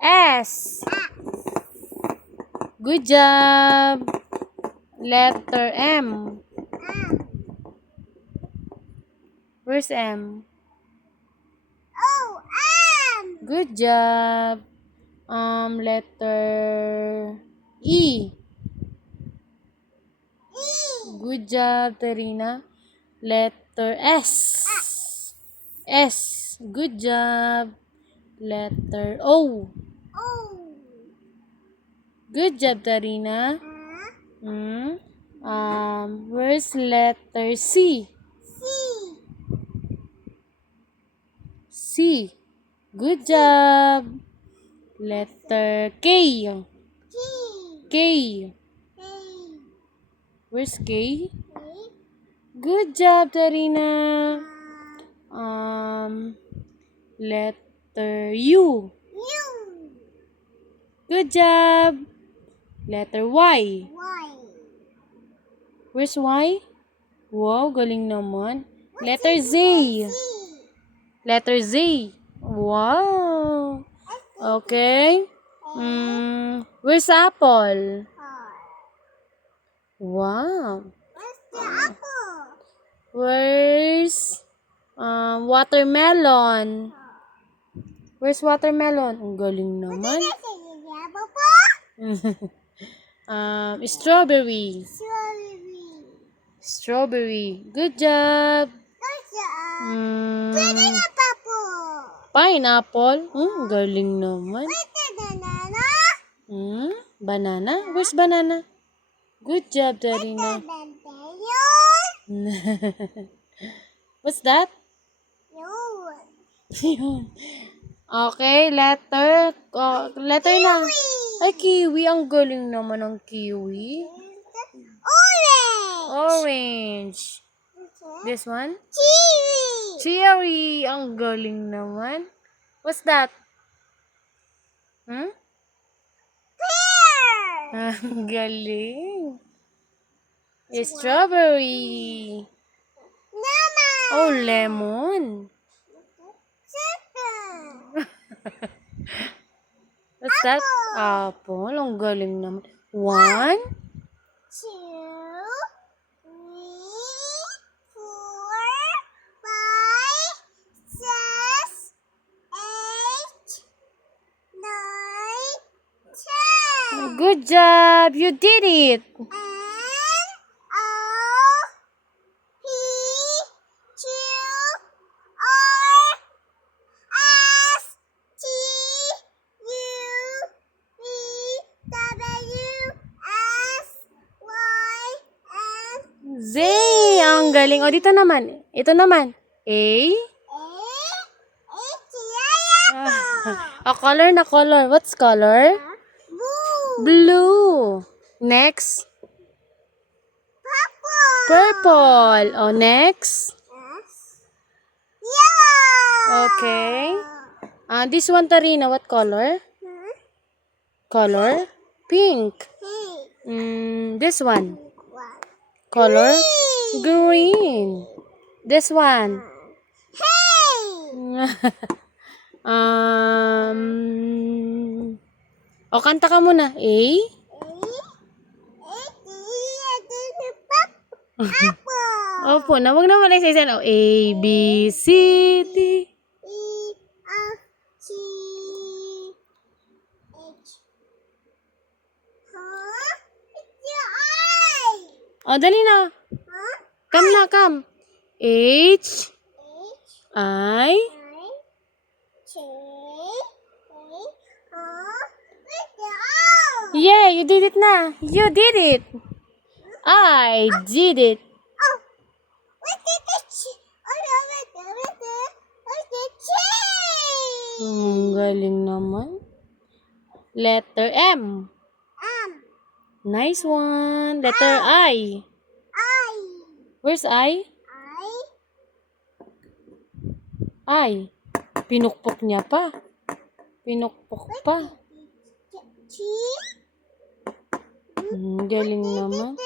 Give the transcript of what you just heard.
S. Good job. Letter M. Where's M? Good job. Letter E. Good job, Tarina. Letter S. S. Good job. Letter O. Good job, Tarina. Where's letter C? C. Good job. Letter K. K. Where's K? Good job, Tarina. Letter U. Good job. Letter Y. Where's Y? Wow, galing naman. Letter Z. Letter Z. Wow. Okay. Where's apple? Wow. Where's watermelon? Where's watermelon? Ang galing naman. Strawberry. Strawberry. Good job. Pineapple. Galing naman. Banana. Where's banana? Good job, Tarina. What's that? Okay, letter na. Ay, kiwi. Ang galing naman ng kiwi. Orange. This one? Cherry. Ang galing naman. What's that? Ang galing. Strawberry. Oh, lemon. What's that? Apple. Ang galing naman. 1, 2, 3, 4, 5, 6, 8, 9, 10. Good job. You did it. Z. Ang galing. O, dito naman. Ito naman. A. Color na color. What's color? Blue. Next. Purple. O, next. Okay. This one, Tarina, what color? Color? Pink. This one. Color? Green. This one. O, kanta ka muna. A? Opo, na wag naman isa-isa. O, A, B, C, D. O, dali na. Come na, come. H, I, yeah, you did it na. You did it. I did it. Galing naman. Letter M. Nice one. Letter I. Where's I? I. Pinukpok niya pa. Pinukpok pa. Galing naman.